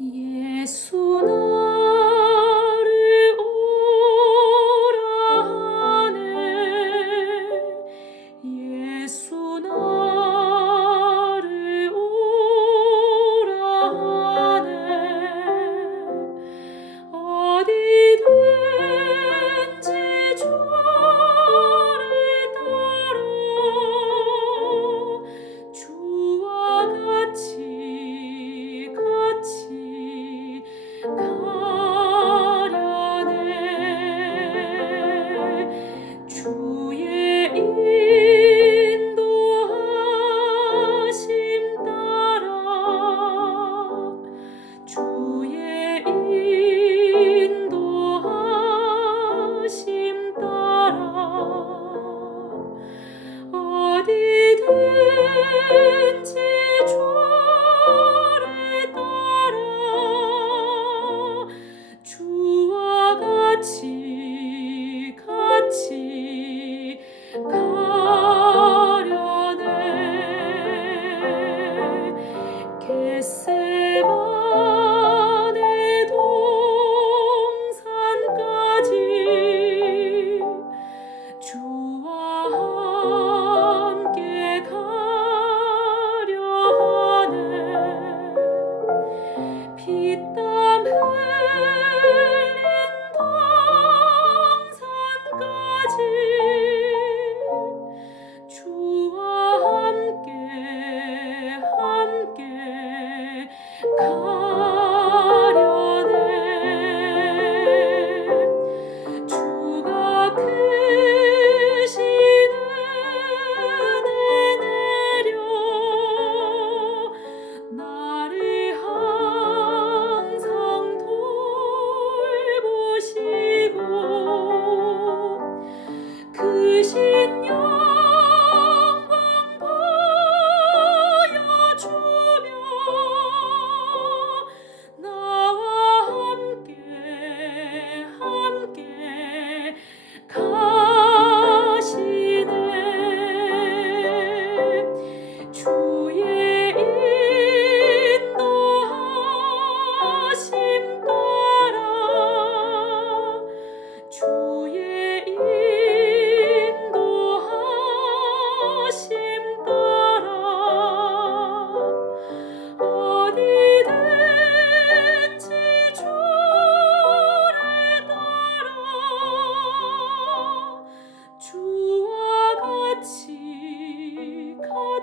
예수 가려네 개새 with you.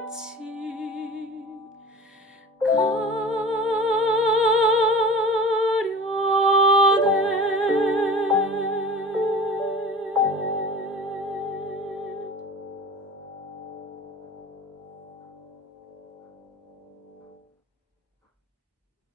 七